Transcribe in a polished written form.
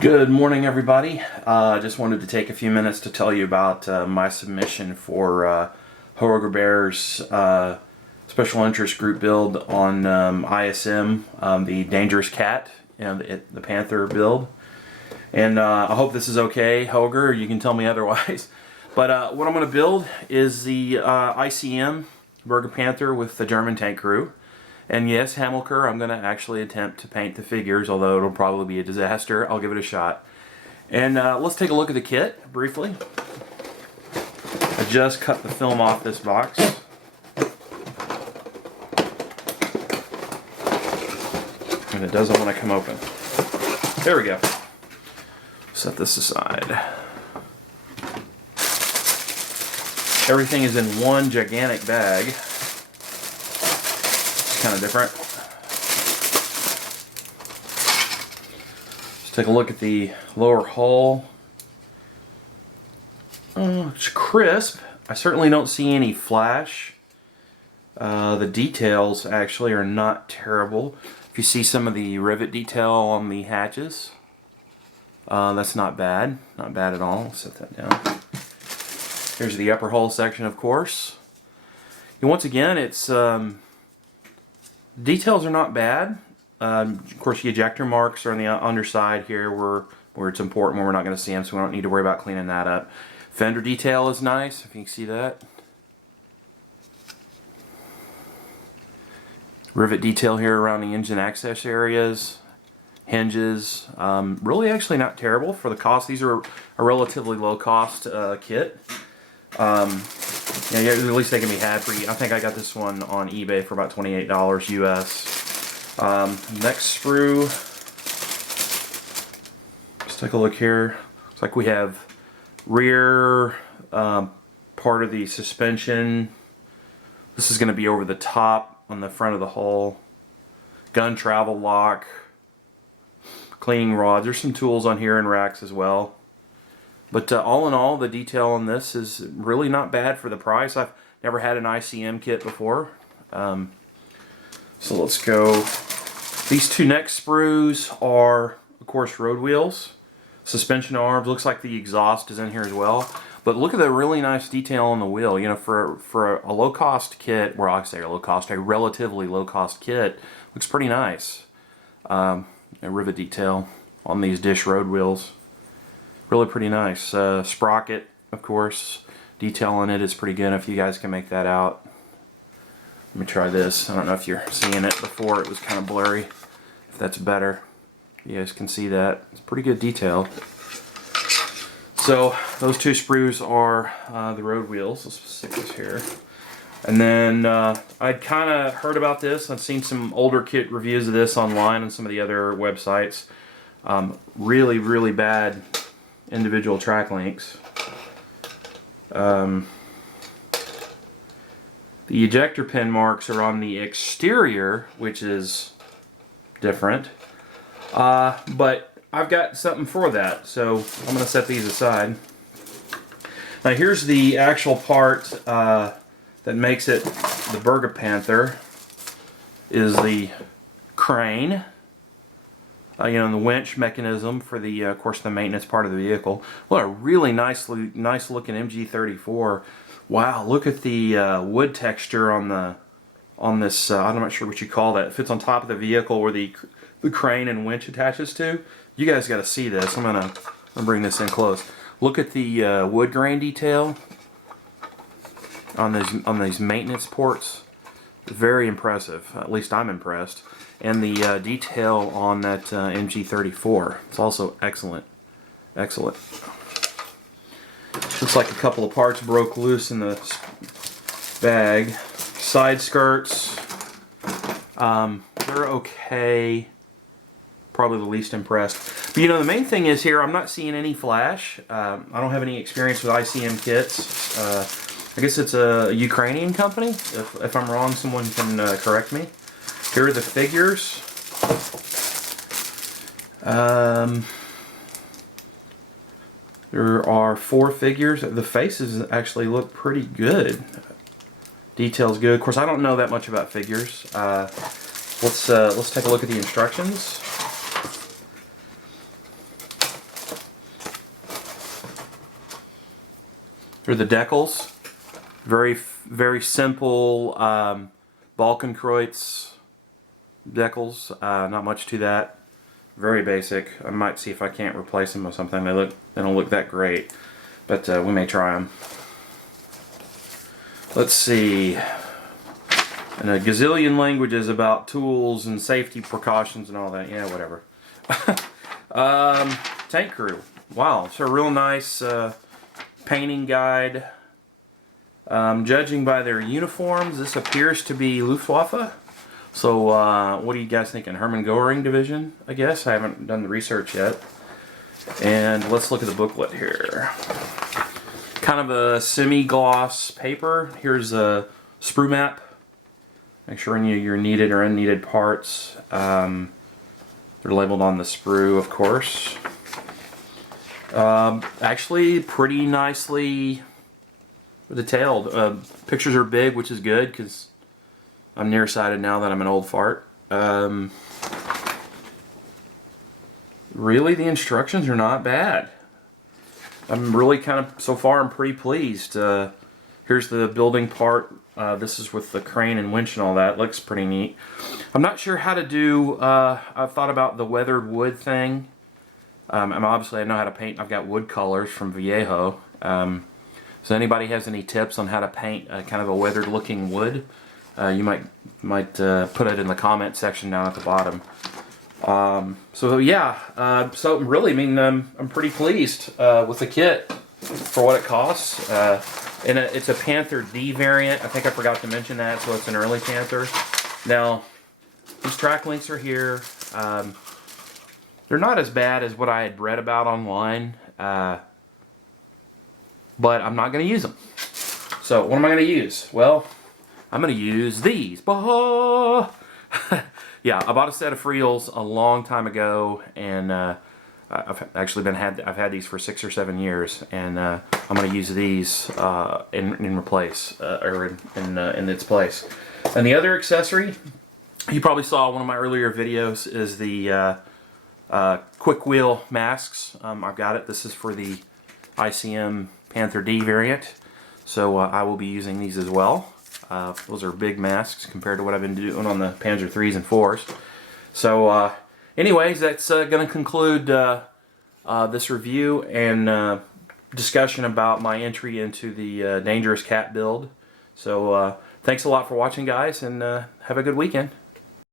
Good morning, everybody. Just wanted to take a few minutes to tell you about my submission for Hoger Bear's special interest group build on I.C.M, the Dangerous Cat, and the Panther build. And I hope this is okay, Hoger. You can tell me otherwise. But what I'm going to build is the I.C.M Bergepanther with the German tank crew. And yes, Hamilker, I'm going to actually attempt to paint the figures, although it'll probably be a disaster. I'll give it a shot. And let's take a look at the kit, briefly. I just cut the film off this box. And it doesn't want to come open. There we go. Set this aside. Everything is in one gigantic bag. Kind of different. Let's take a look at the lower hull. Oh, it's crisp. I certainly don't see any flash. The details actually are not terrible. If you see some of the rivet detail on the hatches, that's not bad. Not bad at all. I'll set that down. Here's the upper hull section, of course. And once again, it's details are not bad. Of course, the ejector marks are on the underside here where it's important, where we're not going to see them, so we don't need to worry about cleaning that up. Fender Detail is nice, if you can see that. Rivet detail here around the engine access areas. Hinges. Really actually not terrible for the cost. These are a relatively low cost kit. Yeah, at least they can be had for you. I think I got this one on eBay for about $28 US. Next sprue. Let's take a look here. Looks like we have rear part of the suspension. This is going to be over the top on the front of the hull. Gun travel lock. Cleaning rods. There's some tools on here and racks as well. But all in all, the detail on this is really not bad for the price. I've never had an I.C.M kit before. So let's go. These two neck sprues are, of course, road wheels. Suspension arms. Looks like the exhaust is in here as well. But look at the really nice detail on the wheel. You know, for a low-cost kit, well, I say a low-cost, a relatively low-cost kit, looks pretty nice. A rivet detail on these dish road wheels. Really pretty nice. Sprocket, of course. Detail on it is pretty good if you guys can make that out. Let me try this. I don't know if you're seeing it before. It was kind of blurry. If that's better. You guys can see that. It's pretty good detail. So those two sprues are the road wheels. Let's stick this here. And then I'd kind of heard about this. I've seen some older kit reviews of this online on some of the other websites. Really, really bad individual track links. The ejector pin marks are on the exterior, which is different. But I've got something for that, so I'm going to set these aside. Now here's the actual part that makes it the Bergepanther, is the crane. You know, the winch mechanism for the, of course, the maintenance part of the vehicle. What a really nice looking MG34. Wow, look at the wood texture on this. I'm not sure what you call that. It fits on top of the vehicle where the crane and winch attaches to. You guys got to see this. I'm gonna bring this in close. Look at the wood grain detail on these maintenance ports. Very impressive. At least I'm impressed. And the detail on that MG34. It's also excellent. Excellent. Looks like a couple of parts broke loose in the bag. Side skirts. They're okay. Probably the least impressed. But you know, the main thing is here, I'm not seeing any flash. I don't have any experience with I.C.M kits. I guess it's a Ukrainian company. If I'm wrong, someone can correct me. Here are the figures. There are 4 figures. The faces actually look pretty good. Detail's good. Of course, I don't know that much about figures. Let's take a look at the instructions. They're the Decals. Very simple Balkenkreuz decals. Not much to that. Very basic. I might see if I can't replace them with something. They don't look that great, but we may try them. Let's see. In a gazillion languages about tools and safety precautions and all that. Yeah, whatever. Tank crew. Wow, it's a real nice painting guide. Judging by their uniforms, this appears to be Luftwaffe. So, what are you guys thinking? Hermann Göring division, I guess. I haven't done the research yet. And let's look at the booklet here. Kind of a semi-gloss paper. Here's a sprue map. Make sure any of your needed or unneeded parts, they're labeled on the sprue, of course. Actually, pretty nicely detailed. Pictures are big, which is good because I'm nearsighted now that I'm an old fart. Really, the instructions are not bad. I'm really so far I'm pretty pleased. Here's the building part. This is with the crane and winch and all that. Looks pretty neat. I'm not sure how to do, I've thought about the weathered wood thing. Obviously I know how to paint. I've got wood colors from Vallejo. So anybody has any tips on how to paint kind of a weathered looking wood, you might put it in the comment section down at the bottom. So yeah, so really, I mean, I'm pretty pleased with the kit for what it costs. And it's a Panther D variant. I think I forgot to mention that, so it's an early Panther. Now, these track links are here. They're not as bad as what I had read about online, but I'm not going to use them. So what am I going to use? Well, I'm going to use these. Yeah, I bought a set of Friels a long time ago, and I've actually I've had these for 6 or 7 years, and I'm going to use these in its place. And the other accessory, you probably saw one of my earlier videos, is the quick wheel masks. I've got it. This is for the ICM Panther D variant, so I will be using these as well. Those are big masks compared to what I've been doing on the Panzer 3s and 4s. So anyways, that's going to conclude this review and discussion about my entry into the Dangerous Cat build. So thanks a lot for watching, guys, and have a good weekend.